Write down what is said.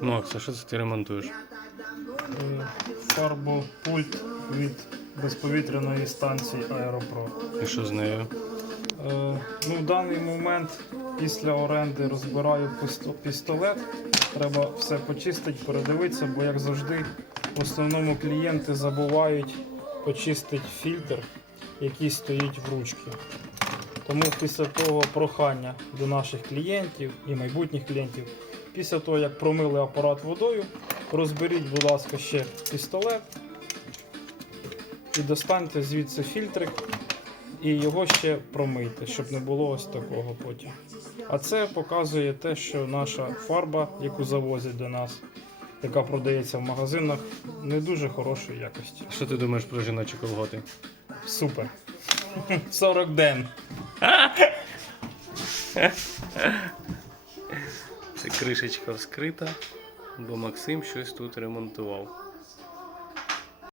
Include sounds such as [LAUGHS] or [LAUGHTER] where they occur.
Макс, а що це ти ремонтуєш? Фарбопульт від безповітряної станції Аеропро. І що з нею? Е, Ну, в даний момент після оренди розбираю пістолет. Треба все почистити, передивитися, бо як завжди, в основному клієнти забувають почистити фільтр, який стоїть в ручці. Тому після того прохання до наших клієнтів і майбутніх клієнтів, після того як промили апарат водою, розберіть, будь ласка, ще пістолет і достаньте звідси фільтрик і його ще промийте, щоб не було ось такого потім. А це показує те, що наша фарба, яку завозять до нас, яка продається в магазинах, не дуже хорошої якості. Що ти думаєш про жіночі колготи? Супер. [LAUGHS] 40 ден. [LAUGHS] Кришечка вскрита, бо Максим щось тут ремонтував.